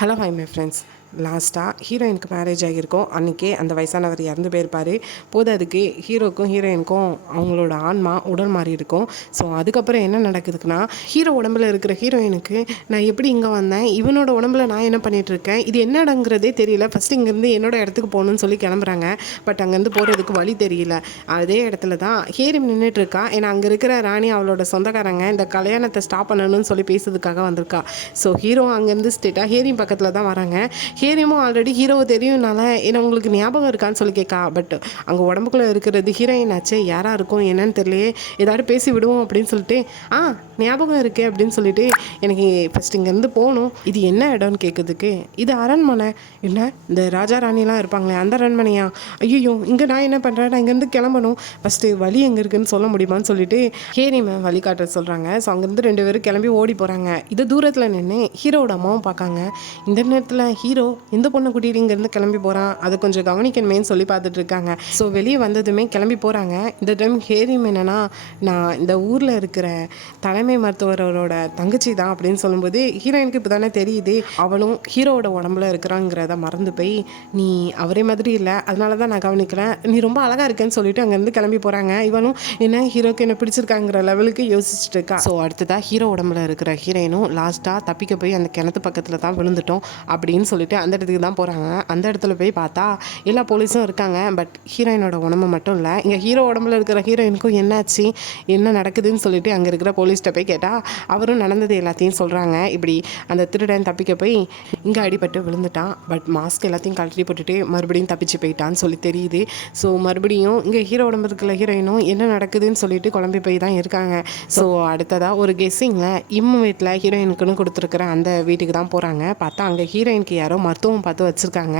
Hello hi my friends. லாஸ்ட்டாக ஹீரோயினுக்கு marriage ஆகியிருக்கோம். அன்றைக்கே அந்த வயசானவர் இறந்து போயிருப்பார். அதுக்கு ஹீரோக்கும் ஹீரோயினுக்கும் அவங்களோட ஆன்மா உடல் மாறி இருக்கும். ஸோ அதுக்கப்புறம் என்ன நடக்குதுன்னா, ஹீரோ உடம்புல இருக்கிற ஹீரோயினுக்கு நான் எப்படி இங்கே வந்தேன், இவனோட உடம்புல நான் என்ன பண்ணிகிட்ருக்கேன், இது என்னடங்கிறதே தெரியல. ஃபஸ்ட்டு இங்கேருந்து என்னோட இடத்துக்கு போகணுன்னு சொல்லி கிளம்புறாங்க. பட் அங்கேருந்து போகிறதுக்கு வழி தெரியல. அதே இடத்துல தான் ஹேரிம் நின்றுட்டுருக்கா. ஏன்னா அங்கே இருக்கிற ராணி அவளோட சொந்தக்காரங்க இந்த கல்யாணத்தை ஸ்டாப் பண்ணணும்னு சொல்லி பேசுறதுக்காக வந்திருக்கா. ஸோ ஹீரோ அங்கேருந்து ஸ்டேட்டாக ஹேரிம் பக்கத்தில் தான் வராங்க. ஹீரோவும் ஆல்ரெடி ஹீரோவை தெரியும்னால ஏன்னா உங்களுக்கு ஞாபகம் இருக்கான்னு சொல்லி கேட்கா. பட் அங்கே உடம்புக்குள்ளே இருக்கிறது ஹீரோயின் ஆச்சு, யாராக இருக்கும் என்னன்னு தெரியலையே, ஏதாவது பேசி விடுவோம் அப்படின்னு சொல்லிட்டு ஞாபகம் இருக்கே அப்படின்னு சொல்லிட்டு எனக்கு ஃபஸ்ட் இங்கேருந்து போகணும், இது என்ன இடம்னு கேட்குறதுக்கு இது அரண்மனை. என்ன இந்த ராஜா ராணிலாம் இருப்பாங்களே அந்த அரண்மனையா? ஐயோ இங்கே நான் என்ன பண்ணுறேன், நான் இங்கேருந்து கிளம்பணும், ஃபஸ்ட்டு வழி எங்கே இருக்குன்னு சொல்ல முடியுமான்னு சொல்லிட்டு ஹேரிமை வழிகாட்ட சொல்கிறாங்க. ஸோ அங்கேருந்து 2 பேரும் கிளம்பி ஓடி போகிறாங்க. இது தூரத்தில் நின்று ஹீரோட அம்மாவும் பார்க்காங்க. இந்த நேரத்தில் ஹீரோ எந்த பொண்ணை கூட்டிகிட்டு இங்கேருந்து கிளம்பி போகிறான், அதை கொஞ்சம் கவனிக்கணுமேன்னு சொல்லி பார்த்துட்டு இருக்காங்க. ஸோ வெளியே வந்ததுமே கிளம்பி போகிறாங்க. இந்த டைம் ஹேரிம் என்னன்னா, நான் இந்த ஊரில் இருக்கிற தலைமை மருத்துவரோட தங்கச்சி தான் அப்படின்னு சொல்லும்போது ஹீரோயினுக்கு இப்போ தானே தெரியுது அவளும் ஹீரோவோட உடம்புல இருக்கிறாங்கிறத மறந்து போய், நீ அவரே மாதிரி இல்லை, அதனால தான் நான் கவனிக்கிறேன், நீ ரொம்ப அழகாக இருக்கேன்னு சொல்லிட்டு அங்கேருந்து கிளம்பி போகிறாங்க. இவனும் என்ன ஹீரோக்கு என்ன பிடிச்சிருக்காங்கிற லெவலுக்கு யோசிச்சுட்டு இருக்கா. ஸோ அடுத்ததாக ஹீரோ உடம்புல இருக்கிற ஹீரோயினும் லாஸ்ட்டாக தப்பிக்க போய் அந்த கிணத்து பக்கத்தில் தான் விழுந்துட்டோம் அப்படின்னு சொல்லிட்டு அந்த இடத்துக்கு தான் போகிறாங்க. அந்த இடத்துல போய் பார்த்தா எல்லா போலீஸும் இருக்காங்க. பட் ஹீரோயினோட உடம்பு மட்டும் இல்லை, இங்கே ஹீரோ உடம்புல இருக்கிற ஹீரோயினுக்கும் என்னாச்சு என்ன நடக்குதுன்னு சொல்லிட்டு அங்கே இருக்கிற போலீஸ்கிட்ட போய் கேட்டால் அவரும் நடந்தது எல்லாத்தையும் சொல்கிறாங்க. இப்படி அந்த திருடன் தப்பிக்க போய் இங்கே அடிபட்டு விழுந்துட்டான். பட் மாஸ்க் எல்லாத்தையும் கழட்டி போட்டுட்டு மறுபடியும் தப்பிச்சு போயிட்டான்னு சொல்லி தெரியுது. ஸோ மறுபடியும் இங்கே ஹீரோ உடம்பு இருக்கிற ஹீரோயினும் என்ன நடக்குதுன்னு சொல்லிட்டு குழம்பி போய் தான் இருக்காங்க. ஸோ அடுத்ததாக ஒரு கெஸ்ஸிங்கில் வீட்டில் ஹீரோயினுக்குன்னு கொடுத்துருக்குற அந்த வீட்டுக்கு தான் போகிறாங்க. பார்த்தா அங்கே ஹீரோயினுக்கு யாரோ மருத்துவம் பார்த்து வச்சுருக்காங்க.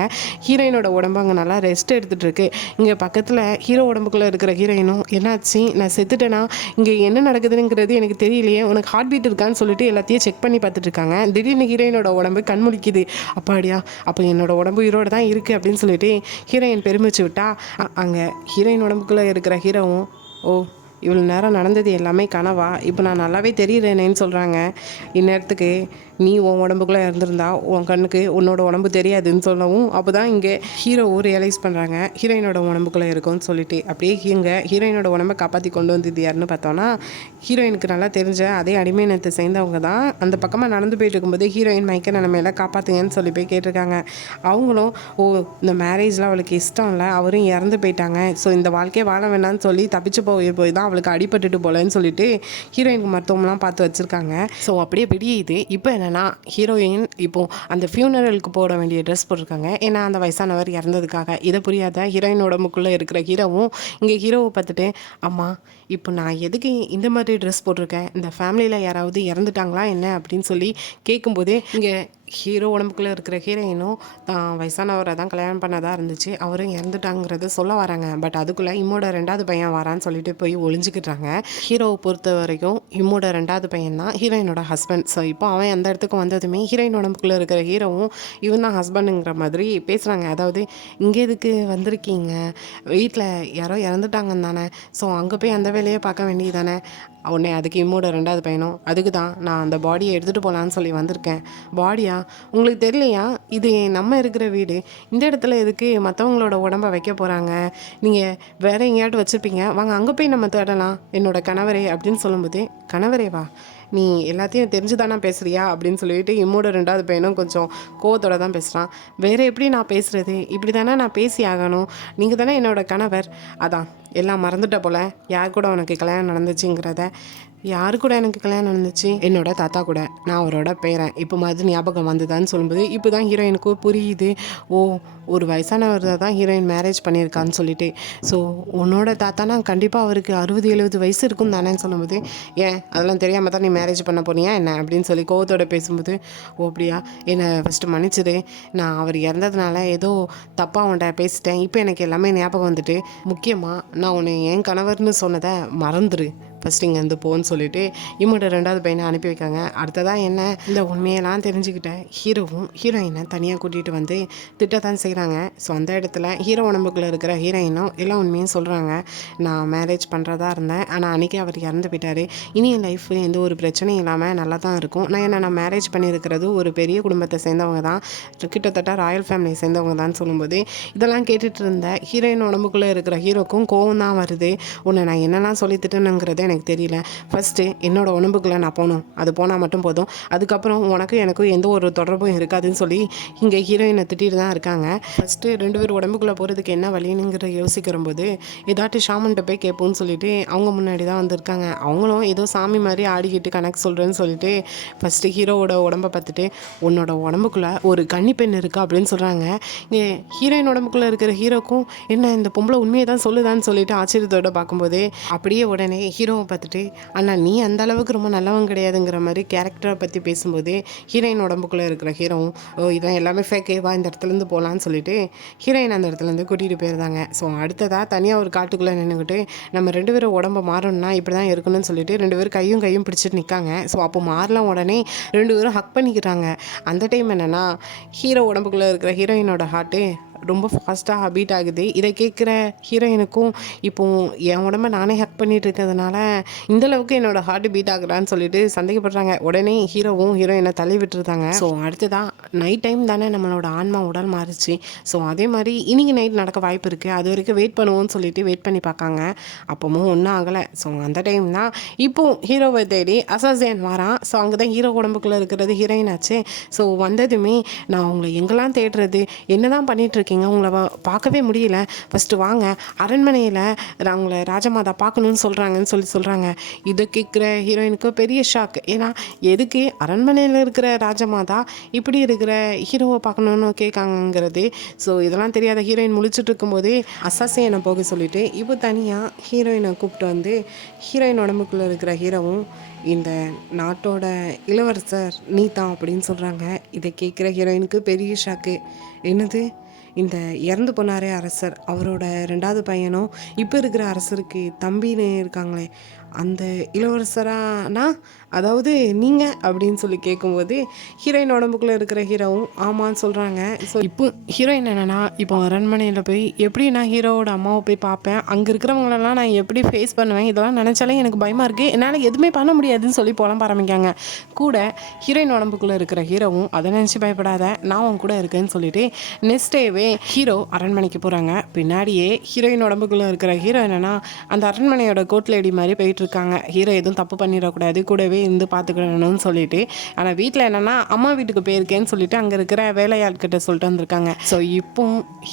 ஹீரோயினோட உடம்பு அங்கே நல்லா ரெஸ்ட் எடுத்துகிட்டு இருக்கு. இங்கே பக்கத்தில் ஹீரோ உடம்புக்குள்ளே இருக்கிற ஹீரோயினும் என்னாச்சு, நான் செத்துட்டேனா, இங்கே என்ன நடக்குதுங்கிறது எனக்கு தெரியலையே, உனக்கு ஹார்ட் பீட் இருக்கான்னு சொல்லிட்டு எல்லாத்தையும் செக் பண்ணி பார்த்துட்டு இருக்காங்க. திடீர்னு ஹீரோயினோட உடம்பு கண்முழிக்குது. அப்பாடியா, அப்போ என்னோட உடம்பு உயிரோடு தான் இருக்குது அப்படின்னு சொல்லிட்டு ஹீரோயின் பெருமிச்சு விட்டா. அங்கே ஹீரோயின் உடம்புக்குள்ளே இருக்கிற ஹீரோவும், ஓ இவ்வளோ நேரம் நடந்தது எல்லாமே கனவா, இப்போ நான் நல்லாவே தெரியுறேனேன்னு சொல்கிறாங்க. இந்நேரத்துக்கு நீ உன் உடம்புக்குள்ளே இருந்திருந்தா உன் கண்ணுக்கு உன்னோட உடம்பு தெரியாதுன்னு சொல்லவும், அப்போ தான் இங்கே ஹீரோவும் ரியலைஸ் பண்ணுறாங்க ஹீரோயினோட உடம்புக்குள்ளே இருக்கும்னு சொல்லிட்டு. அப்படியே இங்கே ஹீரோயினோட உடம்பை காப்பாற்றி கொண்டு வந்தது யாருன்னு பார்த்தோன்னா, ஹீரோயினுக்கு நல்லா தெரிஞ்ச அதே அடிமையினத்தை சேர்ந்தவங்க தான். அந்த பக்கமாக நடந்து போயிட்டு இருக்கும்போது ஹீரோயின் மயக்க நிலைமையில காப்பாற்றுங்கன்னு சொல்லி போய் கேட்டிருக்காங்க. அவங்களும், ஓ இந்த மேரேஜில் அவளுக்கு இஷ்டம் இல்லை, அவரும் இறந்து போயிட்டாங்க, ஸோ இந்த வாழ்க்கையை வாழ வேணான்னு சொல்லி தப்பிச்சு போய் தான் அவளுக்கு அடிபட்டுட்டு போலன்னு சொல்லிட்டு ஹீரோயினுக்கு மருத்துவம்லாம் பார்த்து வச்சுருக்காங்க. ஸோ அப்படியே விடியுது. இப்போ என்னென்னா ஹீரோயின் இப்போது அந்த ஃபியூனரலுக்கு போட வேண்டிய ட்ரெஸ் போட்டிருக்காங்க. ஏன்னா அந்த வயசானவர் இறந்ததுக்காக. இதை புரியாத ஹீரோயின் உடம்புக்குள்ளே இருக்கிற ஹீரோவும் இங்கே ஹீரோவை பார்த்துட்டு, அம்மா இப்போ நான் எதுக்கு இந்த மாதிரி ட்ரெஸ் போட்டிருக்கேன், இந்த ஃபேமிலியில் யாராவது இறந்துட்டாங்களா என்ன அப்படின்னு சொல்லி கேட்கும்போதே இங்கே ஹீரோ உடம்புக்குள்ளே இருக்கிற ஹீரோயினும் தான் வயசானவரை தான் கல்யாணம் பண்ணதாக இருந்துச்சு, அவரும் இறந்துட்டாங்கிறத சொல்ல வராங்க. பட் அதுக்குள்ளே இம்மோட 2வது பையன் வரான்னு சொல்லிட்டு போய் ஒளிஞ்சிக்கிட்டாங்க. ஹீரோவை பொறுத்த வரைக்கும் இம்மோட 2வது பையன் தான் ஹீரோயினோட ஹஸ்பண்ட். ஸோ இப்போ அவன் அந்த இடத்துக்கு வந்ததுமே ஹீரோயின் உடம்புக்குள்ளே இருக்கிற ஹீரோவும் இவன் தான் ஹஸ்பண்டுங்கிற மாதிரி பேசுகிறாங்க. அதாவது இங்கே எதுக்கு வந்திருக்கீங்க, வீட்டில் யாரோ இறந்துட்டாங்கன்னு தானே, ஸோ அங்கே போய் அந்த வேலையை பார்க்க வேண்டியது தானே. உடனே அதுக்கு இம்மோட 2வது பையனும், அதுக்கு தான் நான் அந்த பாடியை எடுத்துகிட்டு போகலான்னு சொல்லி வந்திருக்கேன். பாடியா, உங்களுக்கு தெரியலையா, இது நம்ம இருக்கிற வீடு, இந்த இடத்துல எதுக்கு மற்றவங்களோட உடம்பை வைக்க போகிறாங்க, நீங்கள் வேறு எங்கேயாட்டு வச்சுருப்பீங்க, வாங்க அங்கே போய் நம்ம தேடலாம் என்னோட கணவரே அப்படின்னு சொல்லும்போது, கணவரேவா, நீ எல்லாத்தையும் தெரிஞ்சு தானே பேசுகிறியா அப்படின்னு சொல்லிட்டு இம்மோட 2வது பையனும் கொஞ்சம் கோவத்தோடு தான் பேசுகிறான். வேறு எப்படி நான் பேசுகிறது, இப்படி தானே நான் பேசி ஆகணும், நீங்கள் தானே என்னோட கணவர், அதான் எல்லாம் மறந்துட்ட போல், யார் கூட உனக்கு கல்யாணம் நடந்துச்சுங்கிறத. யாரு கூட எனக்கு கல்யாணம் நடந்துச்சு, என்னோட தாத்தா கூட, நான் அவரோட பேரன், இப்போ மாதிரி ஞாபகம் வந்ததான்னு சொல்லும்போது இப்போ தான் ஹீரோயினுக்கு புரியுது, ஓ ஒரு வயசானவர் தான் ஹீரோயின் மேரேஜ் பண்ணியிருக்கான்னு சொல்லிட்டு. ஸோ உன்னோட தாத்தானா கண்டிப்பாக அவருக்கு 60-70 வயசு இருக்கும் தானேன்னு சொல்லும்போது, ஏன் அதெல்லாம் தெரியாமல் தான் நீ மேரேஜ் பண்ண போனியா என்ன அப்படின்னு சொல்லி கோவத்தோடு பேசும்போது, ஓ அப்படியா, என்னை ஃபஸ்ட்டு மன்னிச்சிடு, நான் அவர் இறந்ததுனால ஏதோ தப்பாக அவன்கிட்ட பேசிட்டேன், இப்போ எனக்கு எல்லாமே ஞாபகம் வந்துட்டு, முக்கியமாக நான் உன்னை என் கணவர்னு சொன்னதை மறந்துடு ஃபஸ்ட்டு இங்கேருந்து போன்னு சொல்லிட்டு இவங்கள்ட்ட 2வது பையனை அனுப்பி வைக்காங்க. அடுத்ததான் என்ன, இந்த உண்மையெல்லாம் தெரிஞ்சுக்கிட்ட ஹீரோவும் ஹீரோயினை தனியாக கூட்டிகிட்டு வந்து திட்டத்தான் செய்கிறாங்க. ஸோ அந்த இடத்துல ஹீரோ உடம்புக்குள்ளே இருக்கிற ஹீரோயினும் எல்லா உண்மையும் சொல்கிறாங்க. நான் மேரேஜ் பண்ணுறதா இருந்தேன், ஆனால் அன்றைக்கி அவர் இறந்து போயிட்டார். இனி என் லைஃப் எந்த ஒரு பிரச்சனையும் இல்லாமல் நல்லா தான் இருக்கும். நான் மேரேஜ் பண்ணியிருக்கிறது ஒரு பெரிய குடும்பத்தை சேர்ந்தவங்க தான், கிட்டத்தட்ட ராயல் ஃபேமிலியை சேர்ந்தவங்க தான் சொல்லும்போது இதெல்லாம் கேட்டுட்டு இருந்த ஹீரோயின் உடம்புக்குள்ளே இருக்கிற ஹீரோக்கும் கோவம் தான் வருது. உன்னை நான் என்னெல்லாம் சொல்லி திட்டணுங்கிறது எனக்கு தெரியல. ஃபஸ்ட்டு என்னோட உடம்புக்குள்ளே நான் போகணும், அது போனால் மட்டும் போதும். அதுக்கப்புறம் உனக்கும் எனக்கும் எந்த ஒரு தொடர்பும் இருக்காதுன்னு சொல்லி இங்கே ஹீரோயினை திட்டிட்டு தான் இருக்காங்க. ஃபஸ்ட்டு 2 பேர் உடம்புக்குள்ளே போகிறதுக்கு என்ன வழினுங்கிற யோசிக்கிற போது ஏதாட்டு ஷாமன்கிட்ட போய் கேட்போம்னு சொல்லிட்டு அவங்க முன்னாடி தான் வந்திருக்காங்க. அவங்களும் ஏதோ சாமி மாதிரி ஆடிக்கிட்டு கணக்கு சொல்கிறேன்னு சொல்லிட்டு ஃபஸ்ட்டு ஹீரோவோட உடம்பை பார்த்துட்டு உன்னோட உடம்புக்குள்ளே ஒரு கன்னி பெண் இருக்கா அப்படின்னு சொல்கிறாங்க. இங்கே ஹீரோயின் உடம்புக்குள்ளே இருக்கிற ஹீரோக்கும் என்ன இந்த பொம்பளை உண்மையை தான் சொல்லுதான்னு சொல்லிட்டு ஆச்சரியத்தோடு பார்க்கும்போது அப்படியே உடனே ஹீரோவை பார்த்துட்டு அண்ணா நீ அந்த அளவுக்கு ரொம்ப நல்லவன் கிடையாதுங்கிற மாதிரி கேரக்டரை பற்றி பேசும்போது ஹீரோயின் உடம்புக்குள்ளே இருக்கிற ஹீரோவும் இதான் எல்லாமே ஃபேக்கேவா, இந்த இடத்துலேருந்து போகலான்னு சொல்லிட்டு ஹீரோயின் அந்த இடத்துலேருந்து கூட்டிகிட்டு போயிருந்தாங்க. ஸோ அடுத்ததாக தனியாக ஒரு காட்டுக்குள்ளே நின்றுக்கிட்டு நம்ம 2 பேரும் உடம்பை மாறணும்னா இப்படி தான் இருக்கணும்னு சொல்லிட்டு 2 பேரும் கையும் பிடிச்சிட்டு நிற்காங்க. ஸோ அப்போ மாறலாம் உடனே 2 பேரும் ஹக் பண்ணிக்கிறாங்க. அந்த டைம் என்னென்னா ஹீரோ உடம்புக்குள்ளே இருக்கிற ஹீரோயினோட ஹார்ட்டு ரொம்ப ஃபாஸ்ட்டாக பீட் ஆகுது. இதை கேட்குற ஹீரோயினுக்கும் இப்போது என் உடம்பை நானே ஹக் பண்ணிட்டு இருக்கிறதுனால இந்தளவுக்கு என்னோட ஹார்ட் பீட் ஆகுறான்னு சொல்லிட்டு சந்தேகப்படுறாங்க. உடனே ஹீரோவும் ஹீரோயினை தள்ளி விட்டுருந்தாங்க. ஸோ அடுத்ததான் நைட் டைம் தானே நம்மளோட ஆன்மா உடல் மாறிச்சு. ஸோ அதே மாதிரி இன்றைக்கி நைட் நடக்க வாய்ப்பு இருக்குது, அது வரைக்கும் வெயிட் பண்ணுவோன்னு சொல்லிட்டு வெயிட் பண்ணி பார்க்காங்க. அப்பவும் ஒன்றும் ஆகலை. ஸோ அந்த டைம் தான் இப்போது ஹீரோவை தேடி அசாசியன் வரான். ஸோ அங்கே தான் ஹீரோ உடம்புக்குள்ளே இருக்கிறது ஹீரோயின் ஆச்சு. ஸோ வந்ததுமே நான் உங்களை எங்கெல்லாம் தேடுறது, என்ன தான் பண்ணிகிட்ருக்கேன், உங்களை பார்க்கவே முடியல, ஃபஸ்ட்டு வாங்க அரண்மனையில் நான் உங்களை ராஜமாதா பார்க்கணுன்னு சொல்கிறாங்கன்னு சொல்கிறாங்க. இதை கேட்குற ஹீரோயினுக்கு பெரிய ஷாக். ஏன்னா எதுக்கு அரண்மனையில் இருக்கிற ராஜமாதா இப்படி இருக்கிற ஹீரோவை பார்க்கணுன்னு கேட்காங்கிறது. ஸோ இதெல்லாம் தெரியாத ஹீரோயின் முழிச்சிட்டு இருக்கும்போதே அசாசியனை போக சொல்லிவிட்டு இப்போ தனியாக ஹீரோயினை கூப்பிட்டு வந்து ஹீரோயின் உடம்புக்குள்ளே இருக்கிற ஹீரோவும் இந்த நாட்டோட இளவரசர் நீ தான் அப்படின்னு சொல்கிறாங்க. இதை கேட்குற ஹீரோயினுக்கு பெரிய ஷாக்கு. என்னது, இந்த இறந்து போனாரே அரசர், அவரோட 2வது பையனும் இப்போ இருக்கிற அரசருக்கு தம்பின்னு இருக்காங்களே அந்த இளவரசரானா, அதாவது நீங்கள் அப்படின்னு சொல்லி கேட்கும்போது ஹீரோயின் உடம்புக்குள்ளே இருக்கிற ஹீரோவும் ஆமான்னு சொல்கிறாங்க. ஸோ இப்போ ஹீரோயின் என்னென்னா இப்போ அரண்மனையில் போய் எப்படி நான் ஹீரோவோட அம்மாவை போய் பார்ப்பேன், அங்கே இருக்கிறவங்களெல்லாம் நான் எப்படி ஃபேஸ் பண்ணுவேன், இதெல்லாம் நினச்சாலே எனக்கு பயமாக இருக்குது, என்னால் எதுவுமே பண்ண முடியாதுன்னு சொல்லி புலம்ப ஆரம்பிக்காங்க. கூட ஹீரோயின் உடம்புக்குள்ளே இருக்கிற ஹீரோவும் அதை நினச்சி பயப்படாத, நான் உன் கூட இருக்கேன்னு சொல்லிட்டு நெக்ஸ்ட் டேவே ஹீரோ அரண்மனைக்கு போகிறாங்க. பின்னாடியே ஹீரோயின் உடம்புக்குள்ளே இருக்கிற ஹீரோ என்னென்னா அந்த அரண்மனையோட கோட் லேடி மாதிரி போயிட்டு இருக்காங்க. ஹீரோ எதுவும் தப்பு பண்ணிடக்கூடாது, கூடவே இருந்து பார்த்துக்கணும்னு சொல்லிட்டு. ஆனால் வீட்டில் என்னென்னா அம்மா வீட்டுக்கு போயிருக்கேன்னு சொல்லிட்டு அங்கே இருக்கிற வேலையாட்கிட்ட சொல்லிட்டு வந்திருக்காங்க. ஸோ இப்போ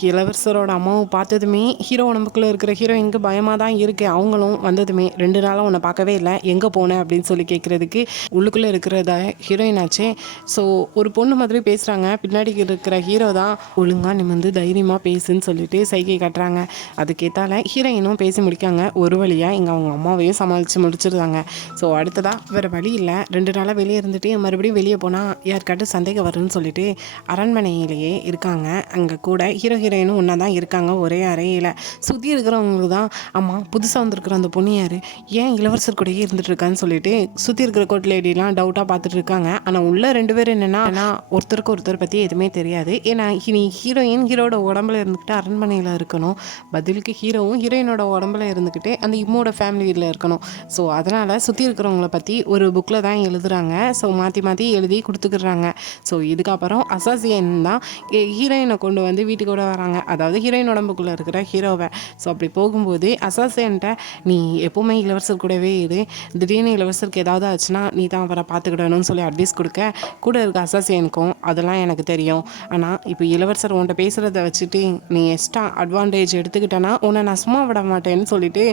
இளவரசரோட அம்மாவை பார்த்ததுமே ஹீரோ உடம்புக்குள்ளே இருக்கிற ஹீரோயினுக்கு பயமாக தான் இருக்குது. அவங்களும் வந்ததுமே 2 நாளாக உன்னை பார்க்கவே இல்லை, எங்கே போனேன் அப்படின்னு சொல்லி கேட்குறதுக்கு உள்ளுக்குள்ளே இருக்கிறத ஹீரோயின் ஆச்சு. ஸோ ஒரு பொண்ணு மாதிரி பேசுகிறாங்க. பின்னாடி இருக்கிற ஹீரோ தான் ஒழுங்காக நிமிர்ந்து தைரியமாக பேசுன்னு சொல்லிட்டு சைகை காட்டுறாங்க. அதுக்கேற்றால ஹீரோயினும் பேசி முடிக்காங்க. ஒரு வழியாக இங்கே அவங்க அம்மாவையும் சமாளித்து முடிச்சிருந்தாங்க. ஸோ அடுத்ததாக வேறு வழி இல்லை, 2 நாளாக வெளியே இருந்துட்டு மறுபடியும் வெளியே போனால் யாருக்காட்டும் சந்தேகம் வரும்னு சொல்லிட்டு அரண்மனையிலேயே இருக்காங்க. அங்கே கூட ஹீரோ ஹீரோயினும் ஒன்றா தான் இருக்காங்க ஒரே அறையில். சுற்றி இருக்கிறவங்களுக்கு தான் அம்மா புதுசாக வந்திருக்கிற அந்த பொண்ணு யார், ஏன் இளவரசர் கூடயே இருந்துட்டு இருக்கான்னு சொல்லிட்டு சுற்றி இருக்கிற கோட் லேடிலாம் டவுட்டாக பார்த்துட்டு இருக்காங்க. ஆனால் உள்ள 2 பேர் என்னென்னா ஒருத்தருக்கு ஒருத்தர் பற்றி எதுவுமே தெரியாது. ஏன்னா இனி ஹீரோயின் ஹீரோட உடம்புல இருந்துக்கிட்டு அரண்மனையில் இருக்கணும், பதிலுக்கு ஹீரோவும் ஹீரோயினோட உடம்புல இருந்துக்கிட்டு அந்த இம்மோட ஃபேமிலியில் இருக்கணும். ஸோ அதனால் சுற்றி இருக்கிறவங்கள பற்றி ஒரு புக்கில் தான் எழுதுகிறாங்க. ஸோ மாற்றி எழுதி கொடுத்துக்கிறாங்க. ஸோ இதுக்கப்புறம் அசாசியன் தான் ஹீரோயினை கொண்டு வந்து வீட்டுக்கு கூட வராங்க, அதாவது ஹீரோயின் உடம்புக்குள்ளே இருக்கிற ஹீரோவை. ஸோ அப்படி போகும்போது அசாசியன்ட்ட நீ எப்போவுமே இளவரசர் கூடவே இரு, திடீர்னு இளவரசருக்கு ஏதாவது ஆச்சுன்னா நீ தான் அவரை பார்த்துக்கிடணும்னு சொல்லி அட்வைஸ் கொடுக்க கூட இருக்க அசாசியனுக்கும் அதெல்லாம் எனக்கு தெரியும், ஆனால் இப்போ இளவரசர் உன்ட்ட பேசுகிறத வச்சுட்டு நீ எக்ஸ்ட்ரா அட்வான்டேஜ் எடுத்துக்கிட்டேன்னா உன்னை நான் சும்மா விட மாட்டேன்னு சொல்லிட்டு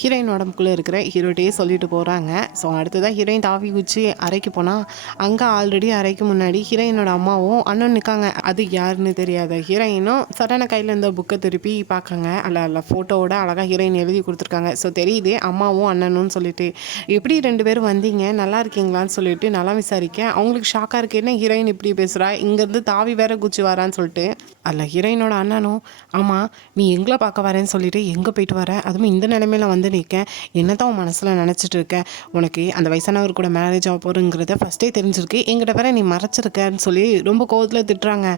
ஹீரோயின் உடம்புக்குள்ளே இருக்கிற ஹீரோட்டையே சொல்லிட்டு போகிறாங்க. ஸோ அடுத்ததாக ஹீரோயின் டாஃபி குச்சி அறைக்கு போனால் அங்கே ஆல்ரெடி அறைக்கு முன்னாடி ஹீரோயினோட அம்மாவும் அண்ணன் நிற்காங்க. அது யாருன்னு தெரியாத ஹீரோயினும் சடனாக கையில் இருந்த புக்கை திருப்பி பார்க்காங்க. அல்ல ஃபோட்டோவோட அழகாக ஹீரோயின் எழுதி கொடுத்துருக்காங்க. ஸோ தெரியுது அம்மாவும் அண்ணனும் சொல்லிட்டு. எப்படி 2 பேரும் வந்தீங்க, நல்லா இருக்கீங்களான்னு சொல்லிட்டு நல்லா விசாரிக்க அவங்களுக்கு ஷாக்காக இருக்கு, என்ன ஹீரோயின் இப்படி பேசுகிறா, இங்கேருந்து தாவி வேற குச்சி வரான்னு சொல்லிட்டு. அதில் ஹீரோயினோட அண்ணனும் ஆமாம் நீ எங்களை பார்க்க வரேன்னு சொல்லிட்டு எங்கே போயிட்டு வர, அதுவும் இந்த நிலைமையில வந்து நிற்க, என்னதான் மனசில் நினச்சிட்டு இருக்க? உனக்கு அந்த வயசானவர் கூட மேரேஜ் ஆக போகிறங்கிறத ஃபஸ்ட்டே தெரிஞ்சிருக்கு, எங்கிட்ட வேற நீ மறைச்சிருக்கன்னு சொல்லி ரொம்ப கோவத்தில் திட்டுறாங்க.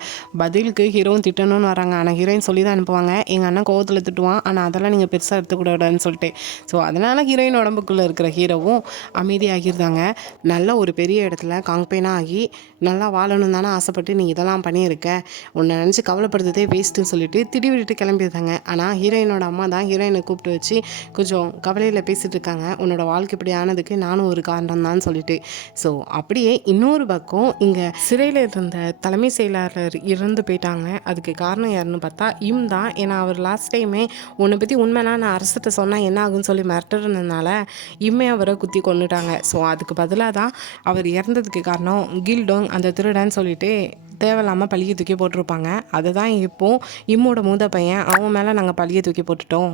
பதிலுக்கு ஹீரோவும் திட்டணும்னு வராங்க. ஆனால் ஹீரோயின் சொல்லி தான் அனுப்புவாங்க, எங்கள் அண்ணன் கோவத்தில் திட்டுவான், ஆனால் அதெல்லாம் நீங்கள் பெருசாக எடுத்துக்கூடாதுன்னு சொல்லிட்டு. ஸோ அதனால் ஹீரோயின் உடம்புக்குள்ளே இருக்கிற ஹீரோவும் அமைதியாகிருந்தாங்க. நல்ல ஒரு பெரிய இடத்துல காம்பெயினாக ஆகி நல்லா வாழணும் தானே ஆசைப்பட்டு நீ இதெல்லாம் பண்ணியிருக்க, உன்னை நினச்சி கவலைப்படுறதே வேஸ்ட்டுன்னு சொல்லிட்டு திடி விட்டுட்டு கிளம்பியிருந்தாங்க. ஆனால் ஹீரோயினோட அம்மா தான் ஹீரோயினை கூப்பிட்டு வச்சு கொஞ்சம் கவலையில் பேசிகிட்டு இருக்காங்க. உன்னோட வாழ்க்கை இப்படி ஆனதுக்கு நானும் ஒரு காரணம் தான் சொல்லிட்டு. ஸோ அப்படியே இன்னொரு பக்கம் இங்கே சிறையில் இருந்த தலைமை செயலாளர் இறந்து போயிட்டாங்க. அதுக்கு காரணம் யாருன்னு பார்த்தா தான். ஏன்னா அவர் லாஸ்ட் டைமே உன்னை பற்றி உண்மைனா நான் அரசிட்ட சொன்னால் என்ன ஆகுன்னு சொல்லி மிரட்டுறதுனால அவரை குத்தி கொண்டுட்டாங்க. ஸோ அதுக்கு பதிலாக தான் அவர் இறந்ததுக்கு காரணம் கில்டோங் அந்த திருடன்னு சொல்லிட்டு தேவையில்லாமல் பழியை தூக்கி போட்டிருப்பாங்க. அதை தான் இப்போது இம்மோட மூத பையன் அவன் மேலே நாங்கள் பழியை தூக்கி போட்டுட்டோம்,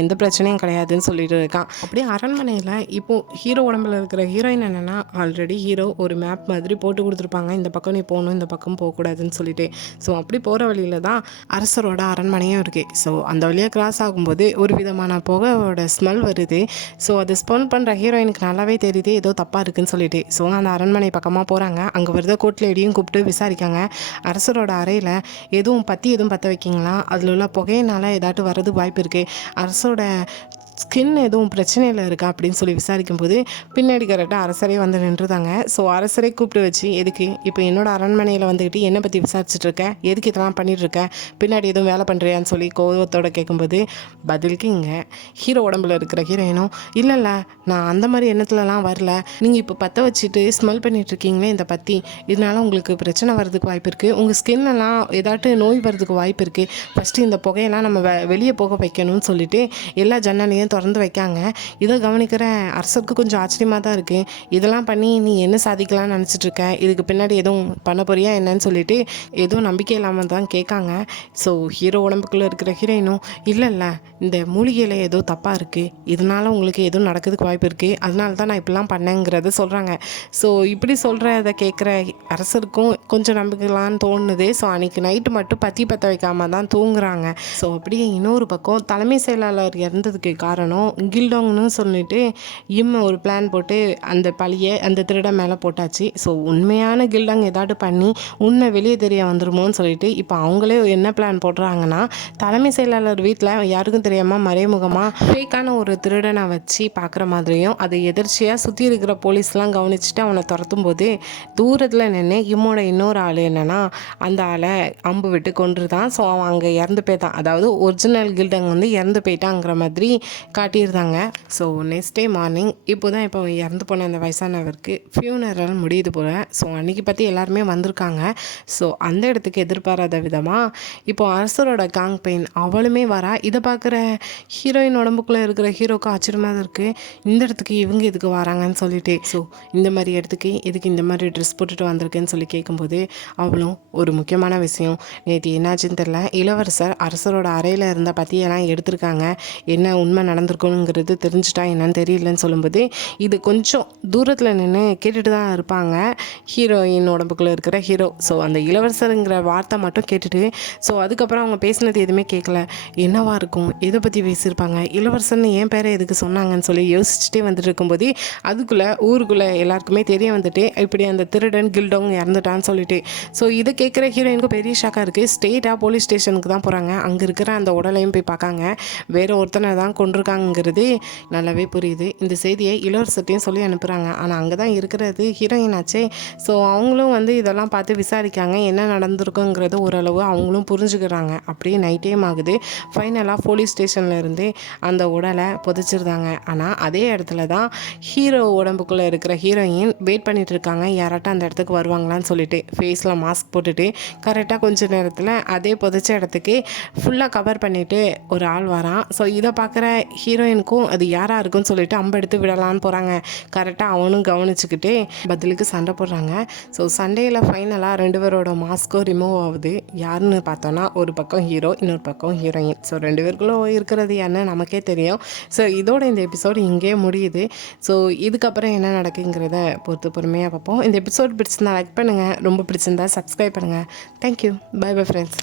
எந்த பிரச்சனையும் கிடையாதுன்னு சொல்லிட்டு இருக்கான். அப்படியே அரண்மனையில் இப்போது ஹீரோ உடம்புல இருக்கிற ஹீரோயின் என்னென்னா, ஆல்ரெடி ஹீரோ ஒரு மேப் மாதிரி போட்டு கொடுத்துருப்பாங்க, இந்த பக்கம் நீ போகணும், இந்த பக்கம் போகக்கூடாதுன்னு சொல்லிட்டு. ஸோ அப்படி போகிற வழியில் தான் அரசரோட அரண்மனையும் இருக்குது. ஸோ அந்த வழியாக கிராஸ் ஆகும்போது ஒரு விதமான புகையோட ஸ்மெல் வருது. ஸோ அதை ஸ்மெல் பண்ணுற ஹீரோயினுக்கு நல்லாவே தெரியுது ஏதோ தப்பாக இருக்குன்னு சொல்லிட்டு. ஸோ அந்த அரண்மனை பக்கமாக போகிறாங்க. அங்கே வருத கோட்லேடியும் கூப்பிட்டு விசாரிக்காங்க. அரசரோட அறையில் எதுவும் பற்ற வைக்கிங்களா, அதில் உள்ள புகையினால ஏதாட்டு வர்றது வாய்ப்பு இருக்குது, அரசோட ஸ்கின் எதுவும் பிரச்சனையில் இருக்கா அப்படின்னு சொல்லி விசாரிக்கும்போது பின்னாடி கரெக்டாக அரசரே வந்து நின்றுதாங்க. ஸோ அரசரே கூப்பிட்டு வச்சு, எதுக்கு இப்போ என்னோட அரண்மனையில் வந்துக்கிட்டு என்னை பற்றி விசாரிச்சுட்டு இருக்க, எதுக்கு இதெல்லாம் பண்ணிகிட்ருக்க, பின்னாடி எதுவும் வேலை பண்ணுறியான்னு சொல்லி கோவத்தோடு கேட்கும்போது பதிலுக்கு இங்கே ஹீரோ உடம்புல இருக்கிற ஹீரோயினும், இல்லை நான் அந்த மாதிரி எண்ணத்துலலாம் வரல, நீங்கள் இப்போ பற்ற வச்சுட்டு ஸ்மெல் பண்ணிகிட்ருக்கீங்களே இந்த பற்றி, இதனால உங்களுக்கு பிரச்சனை வர்றதுக்கு வாய்ப்பு இருக்குது, உங்கள் ஸ்கின்னெல்லாம் ஏதாட்டு நோய் வர்றதுக்கு வாய்ப்பு இருக்குது, ஃபஸ்ட்டு இந்த புகையெல்லாம் நம்ம வெளியே போக வைக்கணும்னு சொல்லிட்டு எல்லா ஜன்னலையும் திறந்து வைக்காங்க. இதை கவனிக்கிற அரசருக்கு கொஞ்சம் ஆச்சரியமாக தான் இருக்குது. இதெல்லாம் பண்ணி நீ என்ன சாதிக்கலாம்னு நினச்சிட்டு இருக்க, இதுக்கு பின்னாடி எதுவும் பண்ண போறியா என்னன்னு சொல்லிட்டு எதுவும் நம்பிக்கை இல்லாமல் தான் கேட்காங்க. ஸோ ஹீரோ உடம்புக்குள்ளே இருக்கிற ஹீரோயினும், இல்லை இந்த மூலிகையில் ஏதோ தப்பாக இருக்குது, இதனால உங்களுக்கு எதுவும் நடக்கிறதுக்கு வாய்ப்பு இருக்குது, அதனால தான் நான் இப்படிலாம் பண்ணேங்கிறத சொல்கிறாங்க. ஸோ இப்படி சொல்கிறத கேட்குற அரசருக்கும் கொஞ்சம் நம்பிக்கலான்னு தோணுது. ஸோ அன்றைக்கி நைட்டு மட்டும் பற்ற வைக்காம தான் தூங்குறாங்க. ஸோ அப்படியே இன்னொரு பக்கம் தலைமை செயலாளர் இறந்ததுக்கு காரணம் கில்டோங்னு சொல்லிட்டு ஒரு பிளான் போட்டு அந்த பழியை அந்த திருட மேலே போட்டாச்சு. ஸோ உண்மையான கில்டோங் ஏதாட்டு பண்ணி உண்மை வெளியே தெரிய வந்துருமோன்னு சொல்லிட்டு இப்போ அவங்களே என்ன பிளான் போடுறாங்கன்னா, தலைமை செயலாளர் வீட்டில் யாருக்கும் தெரியாமல் மறைமுகமாக ஃபேக்கான ஒரு திருடனை வச்சு பார்க்குற மாதிரியும், அதை எதிர்ச்சியாக சுற்றி இருக்கிற போலீஸ்லாம் கவனிச்சுட்டு அவனை துரத்தும் போது தூரத்தில் நின்று இன்னொரு ஆள் என்னென்னா அந்த ஆளை அம்பு விட்டு கொன்று தான். ஸோ அவன் அங்கே இறந்து போய்ட்டான், அதாவது ஒரிஜினல் கில்டோங் வந்து இறந்து போயிட்டாங்கிற மாதிரி காட்டியிருந்தாங்க. ஸோ நெக்ஸ்ட் டே மார்னிங் இப்போ இறந்து போன அந்த வயசானவருக்கு ஃபியூனரல் முடியுது போல. ஸோ அன்றைக்கி பற்றி எல்லாருமே வந்திருக்காங்க. ஸோ அந்த இடத்துக்கு எதிர்பாராத விதமாக இப்போ அரசரோட காங் பெயின் அவளுமே வரா. இதை பார்க்குற ஹீரோயின் உடம்புக்குள்ளே இருக்கிற ஹீரோக்கு ஆச்சரியமாக இருக்குது, இந்த இடத்துக்கு இவங்க எதுக்கு வராங்கன்னு சொல்லிட்டு. ஸோ இந்த மாதிரி இடத்துக்கு எதுக்கு இந்த மாதிரி ட்ரெஸ் போட்டுட்டு வந்திருக்கேன்னு சொல்லி கேட்கும்போது அவளும் ஒரு முக்கியமான விஷயம், நேற்று என்னாச்சுன்னு தெரில, இளவரசர் அரசரோட அறையில் இருந்த பற்றியெல்லாம் எடுத்திருக்காங்க, என்ன உண்மை நடந்திருக்குங்கிறது தெரிஞ்சுட்டா என்னன்னு தெரியலன்னு சொல்லும்போது இது கொஞ்சம் தூரத்தில் நின்று கேட்டுட்டு தான் இருப்பாங்க ஹீரோயின் உடம்புக்குள்ளே இருக்கிற ஹீரோ. ஸோ அந்த இளவரசருங்கிற வார்த்தை மட்டும் கேட்டுட்டு, ஸோ அதுக்கப்புறம் அவங்க பேசினது எதுவுமே கேட்கல, என்னவா இருக்கும், எதை பற்றி பேசியிருப்பாங்க, இளவரசர்னு என் பேரை எதுக்கு சொன்னாங்கன்னு சொல்லி யோசிச்சுட்டே வந்துட்டு இருக்கும்போது அதுக்குள்ளே ஊருக்குள்ளே எல்லாருக்குமே தெரிய வந்துட்டு இப்படி அந்த திருடன் கில்டோங் இறந்துட்டான்னு சொல்லிட்டு. ஸோ இதை கேட்குற ஹீரோயினுக்கு பெரிய ஷாக்காக இருக்குது. ஸ்ட்ரெயிட்டாக போலீஸ் ஸ்டேஷனுக்கு தான் போகிறாங்க. அங்கே இருக்கிற அந்த உடலையும் போய் பார்க்காங்க. வேற ஒருத்தனை தான் கொண்டிருக்காங்கிறது நல்லாவே புரியுது. இந்த செய்தியை இளவரசர்ட்டையும் சொல்லி அனுப்புகிறாங்க. ஆனால் அங்கே தான் இருக்கிறது ஹீரோயின் ஆச்சே. ஸோ அவங்களும் இதெல்லாம் பார்த்து விசாரிக்காங்க, என்ன நடந்திருக்குங்கிறது ஓரளவு அவங்களும் புரிஞ்சுக்கிறாங்க. அப்படியே நைட் டைம் ஆகுது. ஃபைனலாக போலீஸ் ஸ்டேஷனில் இருந்து அந்த உடலை புதைச்சிருந்தாங்க. ஆனால் அதே இடத்துல தான் ஹீரோ உடம்புக்குள்ளே இருக்கிற ஹீரோயின் வெயிட் பண்ணிட்டு இருக்காங்க, யாராட்டும் அந்த இடத்துக்கு வருவாங்களான்னு சொல்லிட்டு. ஃபேஸில் மாஸ்க் போட்டுட்டு கரெக்டாக கொஞ்ச நேரத்தில் அதே புதைச்ச இடத்துக்கு ஃபுல்லாக கவர் பண்ணிவிட்டு ஒரு ஆள் வரான். ஸோ இதை பார்க்குற ஹீரோயினுக்கும் அது யாராக இருக்குன்னு சொல்லிட்டு அம்பு எடுத்து விடலான்னு போகிறாங்க. கரெக்டாக அவனும் கவனிச்சுக்கிட்டு பதிலுக்கு சண்டை போடுறாங்க. ஸோ சண்டையில் ஃபைனலாக 2 பேரோட மாஸ்க்கும் ரிமூவ் ஆகுது. யாருன்னு பார்த்தோன்னா ஒரு பக்கம் ஹீரோ, இன்னொரு பக்கம் ஹீரோயின். ஸோ 2 பேருக்குள்ளே இருக்கிறது என்ன நமக்கே தெரியும். ஸோ இதோட இந்த எபிசோடு இங்கேயே முடியுது. ஸோ இதுக்கப்புறம் என்ன நடக்குங்கிறத பொறுமையாக பார்ப்போம். இந்த எபிசோட் பிடிச்சிருந்தா லைக் பண்ணுங்கள், ரொம்ப பிடிச்சிருந்தா சப்ஸ்கிரைப் பண்ணுங்கள். Thank you, bye bye friends.